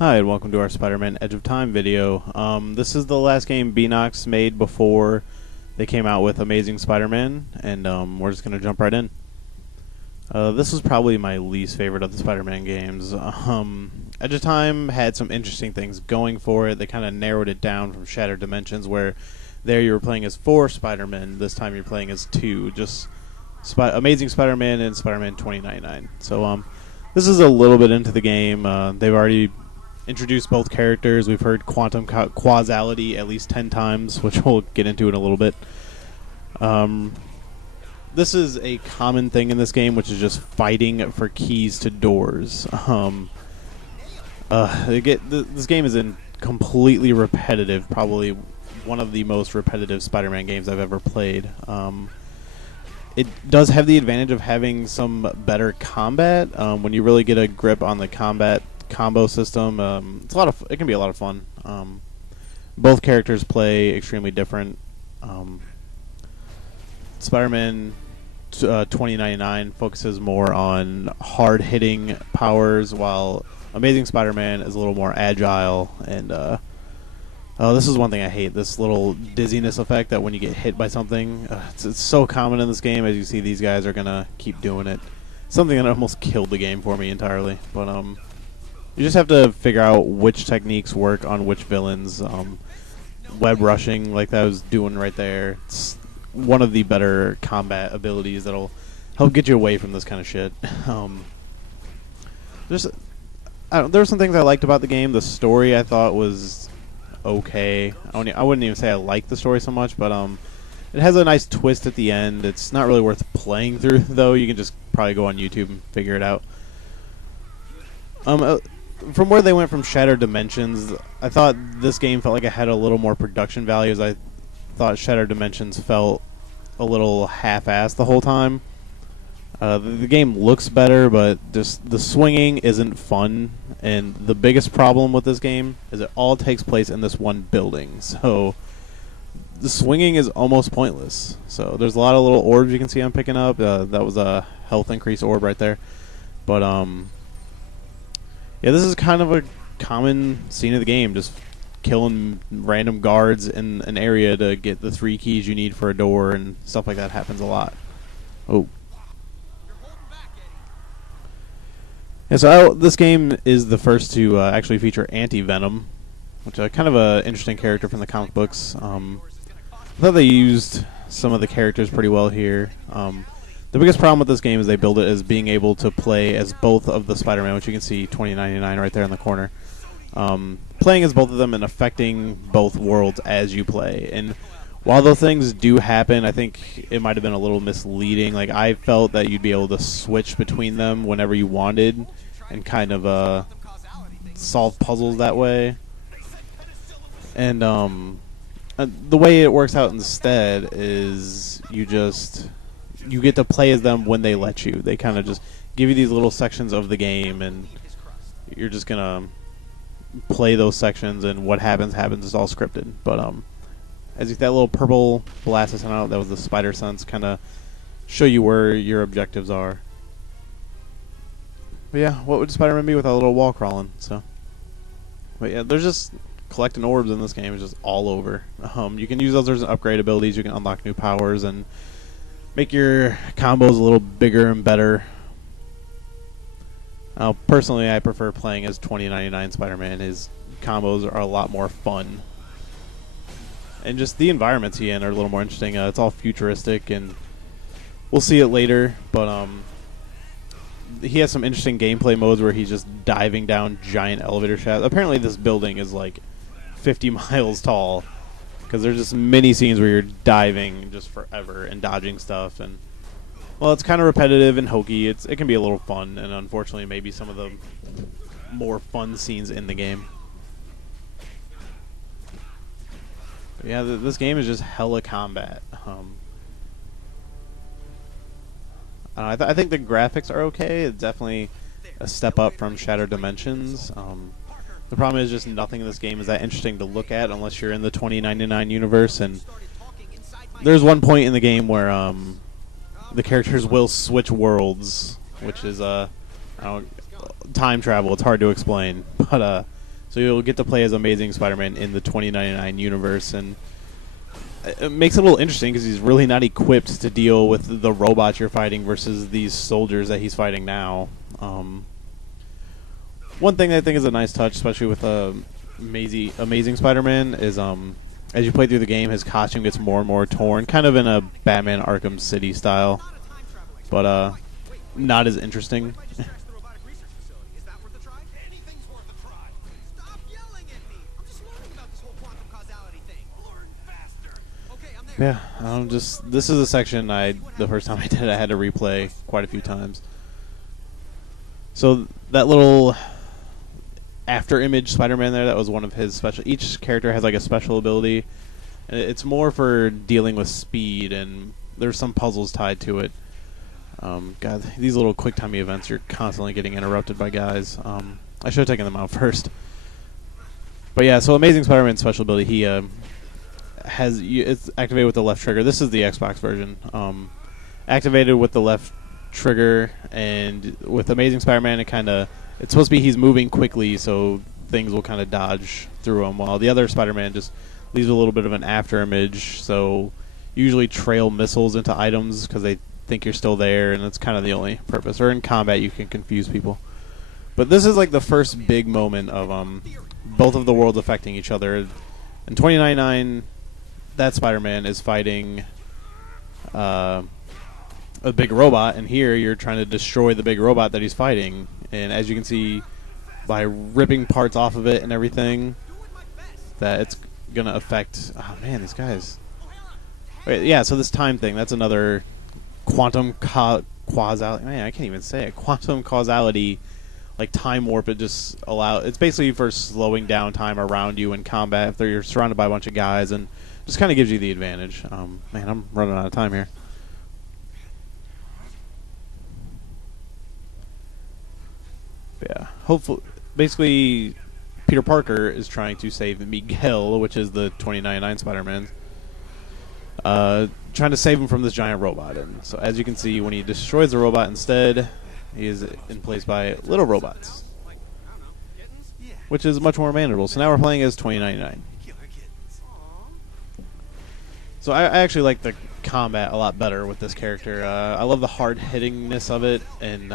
Hi, and welcome to our Spider-Man Edge of Time video. This is the last game Beanox made before they came out with Amazing Spider-Man, and we're just going to jump right in. This was probably my least favorite of the Spider-Man games. Edge of Time had some interesting things going for it. They kind of narrowed it down from Shattered Dimensions, where there you were playing as 4 Spider-Men. This time you're playing as 2, just Amazing Spider-Man and Spider-Man 2099. So this is a little bit into the game. They've already introduced both characters. We've heard quantum causality at least 10 times, which we'll get into in a little bit. This is a common thing in this game, which is just fighting for keys to doors. This game is completely repetitive, probably one of the most repetitive Spider-Man games I've ever played. It does have the advantage of having some better combat. When you really get a grip on the combat combo system, it can be a lot of fun. Both characters play extremely different. Spider-Man 2099 focuses more on hard-hitting powers, while Amazing Spider-Man is a little more agile. And this is one thing I hate, this little dizziness effect that when you get hit by something, it's so common in this game. As you see, these guys are gonna keep doing it. Something that almost killed the game for me entirely. But you just have to figure out which techniques work on which villains. Web rushing, like that I was doing right there, it's one of the better combat abilities that'll help get you away from this kind of shit. There were some things I liked about the game. The story I thought was okay. I wouldn't even say I liked the story so much, but it has a nice twist at the end. It's not really worth playing through, though. You can just probably go on YouTube and figure it out. From where they went from Shattered Dimensions, I thought this game felt like it had a little more production values. I thought Shattered Dimensions felt a little half-assed the whole time. The game looks better, but just the swinging isn't fun. And the biggest problem with this game is it all takes place in this one building. So the swinging is almost pointless. So there's a lot of little orbs you can see I'm picking up. That was a health increase orb right there. But yeah, this is kind of a common scene of the game, just killing random guards in an area to get the 3 keys you need for a door, and stuff like that happens a lot. Oh. Yeah, so this game is the first to actually feature Anti-Venom, which is kind of an interesting character from the comic books. I thought they used some of the characters pretty well here. The biggest problem with this game is they build it as being able to play as both of the Spider-Man, which you can see 2099 right there in the corner. Playing as both of them and affecting both worlds as you play. And while those things do happen, I think it might have been a little misleading. Like, I felt that you'd be able to switch between them whenever you wanted and kind of solve puzzles that way. And the way it works out instead is you get to play as them when they let you. They kind of just give you these little sections of the game, and you're just gonna play those sections, and what happens. It's all scripted. But as you see that little purple blast sent out, that was the spider sense, kind of show you where your objectives are. But yeah, what would Spider-Man be without a little wall crawling? So, but yeah, there's just collecting orbs in this game is just all over. You can use those as upgrade abilities. You can unlock new powers and make your combos a little bigger and better. Personally, I prefer playing as 2099 Spider-Man. His combos are a lot more fun. And just the environments he in are a little more interesting. It's all futuristic, and we'll see it later. But he has some interesting gameplay modes where he's just diving down giant elevator shafts. Apparently this building is like 50 miles tall, because there's just many scenes where you're diving just forever and dodging stuff, and well, it's kind of repetitive and hokey. It can be a little fun, and unfortunately, maybe some of the more fun scenes in the game. But yeah, this game is just hella combat. I think the graphics are okay. It's definitely a step up from Shattered Dimensions. The problem is just nothing in this game is that interesting to look at unless you're in the 2099 universe. And there's one point in the game where the characters will switch worlds, which is time travel. It's hard to explain, but So you'll get to play as Amazing Spider-Man in the 2099 universe, and it makes it a little interesting because he's really not equipped to deal with the robots you're fighting versus these soldiers that he's fighting now. One thing I think is a nice touch, especially with Amazing Spider-Man, is as you play through the game, his costume gets more and more torn, kind of in a Batman Arkham City style, but not as interesting. Yeah, this is a section the first time I did it, I had to replay quite a few times. So that little after image Spider-Man there, that was one of his special. Each character has like a special ability, and it's more for dealing with speed, and there's some puzzles tied to it. God, these little quick timey events, you're constantly getting interrupted by guys. I should have taken them out first. But yeah, so Amazing Spider-Man's special ability, he it's activated with the left trigger. This is the Xbox version. Activated with the left trigger, and with Amazing Spider-Man, it's supposed to be he's moving quickly, so things will kind of dodge through him, while the other Spider-Man just leaves a little bit of an after image, so usually trail missiles into items because they think you're still there, and that's kind of the only purpose. Or in combat, you can confuse people. But this is like the first big moment of both of the worlds affecting each other. In 2099, that Spider-Man is fighting a big robot, and here you're trying to destroy the big robot that he's fighting. And as you can see, by ripping parts off of it and everything, that it's going to affect... Oh, man, these guys... Wait, yeah, so this time thing, that's another quantum causality... Man, I can't even say it. Quantum causality, like time warp, it's basically for slowing down time around you in combat if you're surrounded by a bunch of guys, and just kind of gives you the advantage. Man, I'm running out of time here. Yeah, hopefully, basically, Peter Parker is trying to save Miguel, which is the 2099 Spider-Man, trying to save him from this giant robot. And so, as you can see, when he destroys the robot, instead, he is in place by little robots, which is much more manageable. So now we're playing as 2099. So I actually like the combat a lot better with this character. I love the hard-hittingness of it, and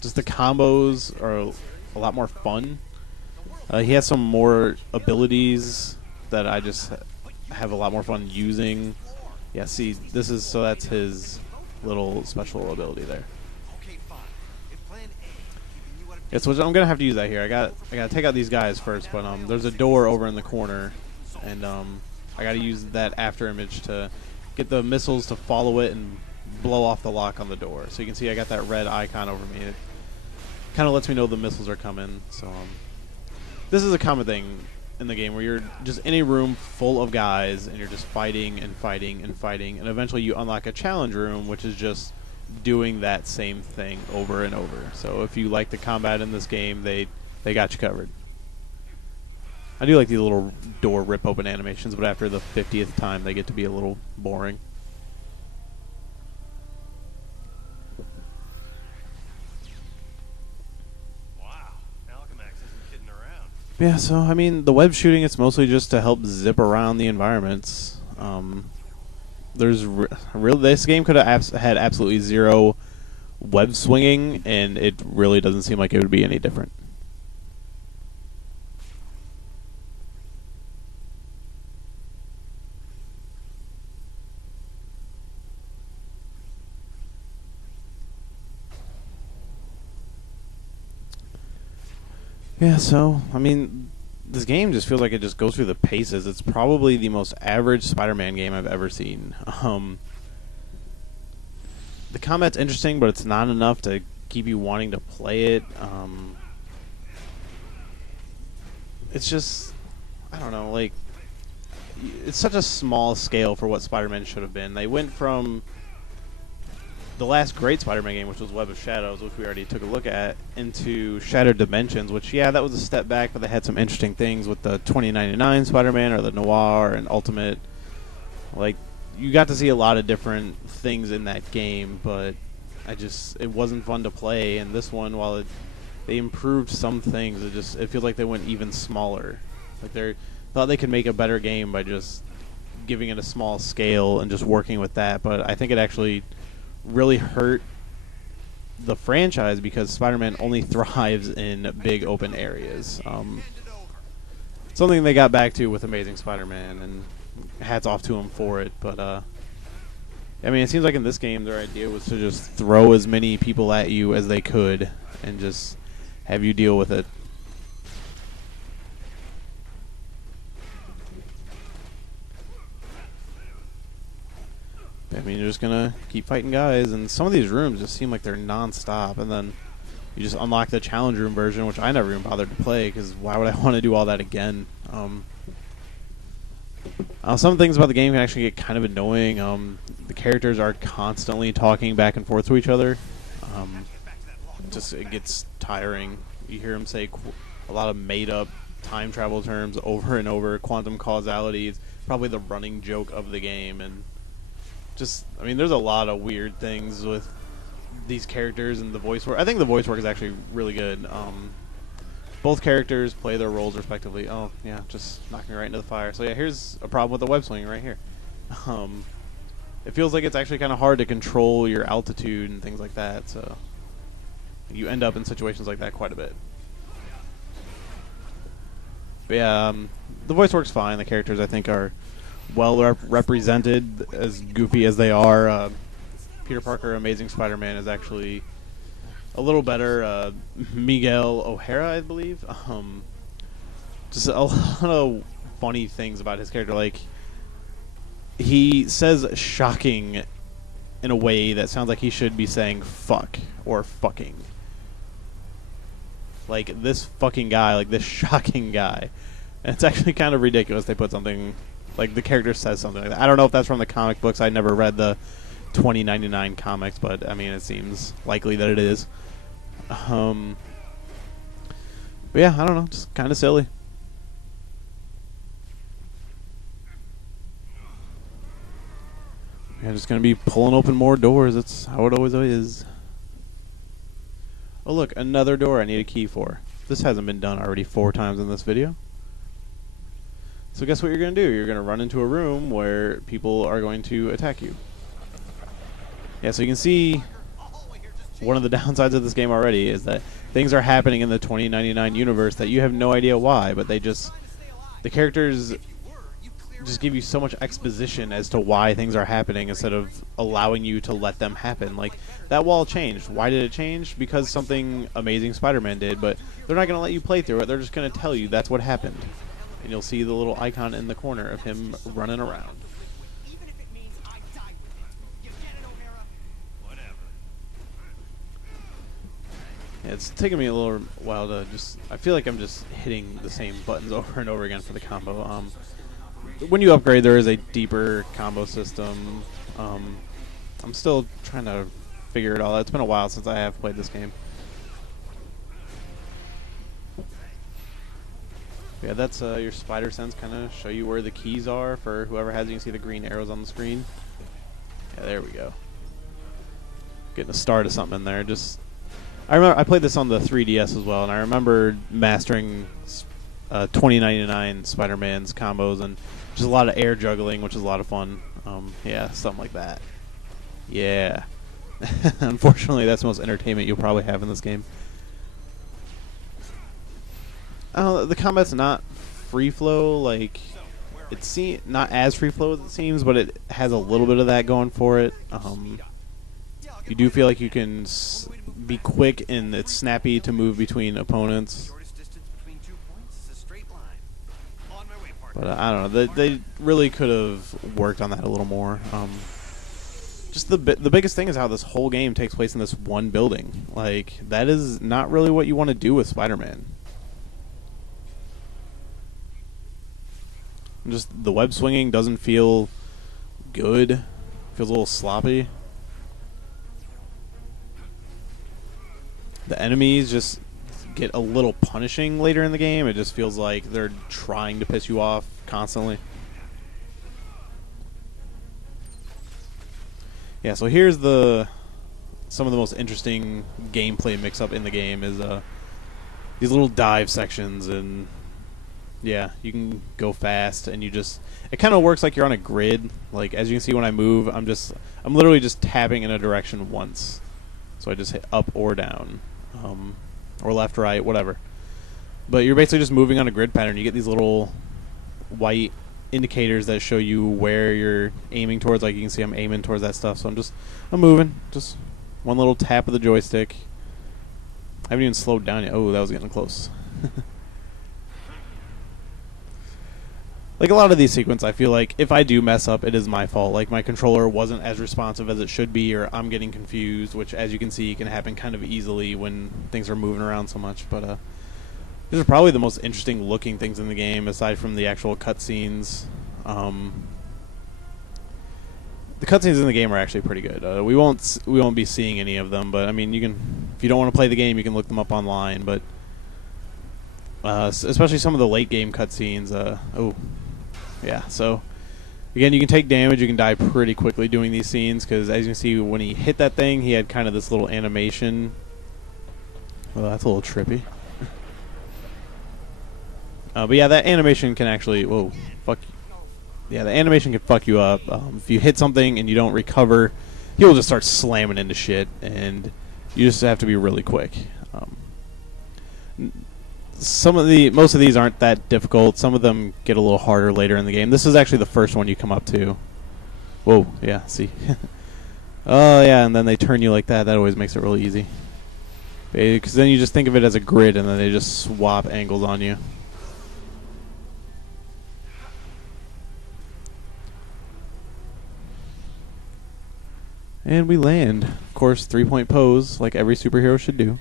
just the combos are a lot more fun. He has some more abilities that I just have a lot more fun using. Yeah, see, that's his little special ability there. Yeah, so I'm gonna have to use that here. I gotta take out these guys first, but there's a door over in the corner, and I gotta use that after image to get the missiles to follow it and blow off the lock on the door. So you can see I got that red icon over me. It kind of lets me know the missiles are coming. So this is a common thing in the game where you're just in a room full of guys and you're just fighting and fighting and fighting, and eventually you unlock a challenge room, which is just doing that same thing over and over. So if you like the combat in this game, they got you covered. I do like these little door rip open animations, but after the 50th time they get to be a little boring. Yeah, so, I mean, the web shooting, it's mostly just to help zip around the environments. This game could have had absolutely zero web swinging, and it really doesn't seem like it would be any different. Yeah, so, I mean, this game just feels like it just goes through the paces. It's probably the most average Spider-Man game I've ever seen. The combat's interesting, but it's not enough to keep you wanting to play it. It's just, I don't know, like, it's such a small scale for what Spider-Man should have been. They went from the last great Spider-Man game, which was Web of Shadows, which we already took a look at, into Shattered Dimensions, which, yeah, that was a step back, but they had some interesting things with the 2099 Spider-Man or the Noir and Ultimate. Like, you got to see a lot of different things in that game, but it wasn't fun to play. And this one, while it they improved some things. It feels like they went even smaller. Like they thought they could make a better game by just giving it a small scale and just working with that. But I think it actually really hurt the franchise because Spider-Man only thrives in big open areas. Something they got back to with Amazing Spider-Man, and hats off to them for it. But I mean, it seems like in this game their idea was to just throw as many people at you as they could and just have you deal with it. I mean, you're just gonna keep fighting guys, and some of these rooms just seem like they're non-stop, and then you just unlock the challenge room version, which I never even bothered to play, because why would I want to do all that again? Some things about the game can actually get kind of annoying. The characters are constantly talking back and forth to each other. It gets tiring. You hear them say a lot of made-up time travel terms over and over. Quantum causality is probably the running joke of the game, and I mean, there's a lot of weird things with these characters and the voice work. I think the voice work is actually really good. Both characters play their roles respectively. Oh, yeah, just knocked me right into the fire. So yeah, here's a problem with the web swinging right here. It feels like it's actually kind of hard to control your altitude and things like that, so you end up in situations like that quite a bit. But yeah, the voice work's fine. The characters, I think, are well represented, as goofy as they are. Peter Parker, Amazing Spider-Man, is actually a little better. Miguel O'Hara, I believe. Just a lot of funny things about his character. Like, he says shocking in a way that sounds like he should be saying fuck or fucking. Like, this fucking guy, like this shocking guy. And it's actually kind of ridiculous they put something, like the character says something like that. I don't know if that's from the comic books. I never read the 2099 comics, but I mean, it seems likely that it is. But yeah, I don't know, just kind of silly. Yeah, just gonna be pulling open more doors. That's how it always is. Oh look, another door I need a key for. This hasn't been done already 4 times in this video. So guess what you're going to do? You're going to run into a room where people are going to attack you. Yeah, so you can see one of the downsides of this game already is that things are happening in the 2099 universe that you have no idea why, but the characters just give you so much exposition as to why things are happening instead of allowing you to let them happen. Like, that wall changed. Why did it change? Because something Amazing Spider-Man did, but they're not going to let you play through it. They're just going to tell you that's what happened. And you'll see the little icon in the corner of him running around. Yeah, it's taking me a little while to I feel like I'm just hitting the same buttons over and over again for the combo. When you upgrade, there is a deeper combo system. I'm still trying to figure it all out. It's been a while since I have played this game. Yeah, that's your spider sense, kind of show you where the keys are for whoever has. You can see the green arrows on the screen. Yeah, there we go. Getting a start of something in there. I remember I played this on the 3DS as well, and I remember mastering 2099 Spider-Man's combos and just a lot of air juggling, which is a lot of fun. Yeah, something like that. Yeah. Unfortunately, that's the most entertainment you'll probably have in this game. The combat's not free flow, like it's not as free flow as it seems, but it has a little bit of that going for it. You do feel like you can be quick and it's snappy to move between opponents. But I don't know. They really could have worked on that a little more. Just the biggest thing is how this whole game takes place in this one building. Like, that is not really what you want to do with Spider-Man. Just the web swinging doesn't feel good. Feels a little sloppy. The enemies just get a little punishing later in the game. It just feels like they're trying to piss you off constantly. Yeah, so here's some of the most interesting gameplay mix-up in the game is these little dive sections, and yeah, you can go fast, and it kind of works like you're on a grid. Like, as you can see when I move, I'm literally just tapping in a direction once. So I just hit up or down, or left, right, whatever. But you're basically just moving on a grid pattern. You get these little white indicators that show you where you're aiming towards. Like, you can see I'm aiming towards that stuff. So I'm moving. Just one little tap of the joystick. I haven't even slowed down yet. Oh, that was getting close. Like, a lot of these sequences, I feel like if I do mess up, it is my fault. Like, my controller wasn't as responsive as it should be, or I'm getting confused, which, as you can see, can happen kind of easily when things are moving around so much. But these are probably the most interesting looking things in the game, aside from the actual cutscenes. The cutscenes in the game are actually pretty good. We won't be seeing any of them, but I mean, if you don't want to play the game, you can look them up online. But especially some of the late game cutscenes. Yeah, so again, you can take damage, you can die pretty quickly doing these scenes, because as you can see, when he hit that thing, he had kind of this little animation. Well, that's a little trippy. But yeah, that animation can actually, whoa, fuck. Yeah, the animation can fuck you up. If you hit something and you don't recover, he'll just start slamming into shit, and you just have to be really quick. Most of these aren't that difficult. Some of them get a little harder later in the game. This is actually the first one you come up to. Whoa, yeah, see. Oh, yeah, and then they turn you like that. That always makes it really easy. Because then you just think of it as a grid, and then they just swap angles on you. And we land. Of course, 3-point pose, like every superhero should do.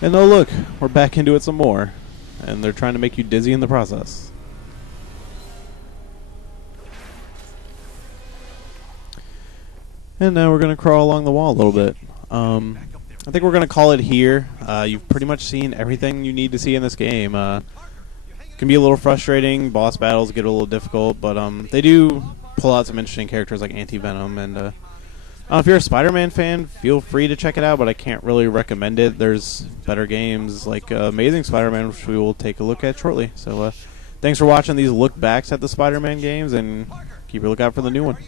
And oh look, we're back into it some more. And they're trying to make you dizzy in the process. And now we're going to crawl along the wall a little bit. I think we're going to call it here. You've pretty much seen everything you need to see in this game. It can be a little frustrating. Boss battles get a little difficult. But they do pull out some interesting characters like Anti-Venom. And if you're a Spider-Man fan, feel free to check it out, but I can't really recommend it. There's better games like Amazing Spider-Man, which we will take a look at shortly. So thanks for watching these look-backs at the Spider-Man games, and keep a lookout for the new one.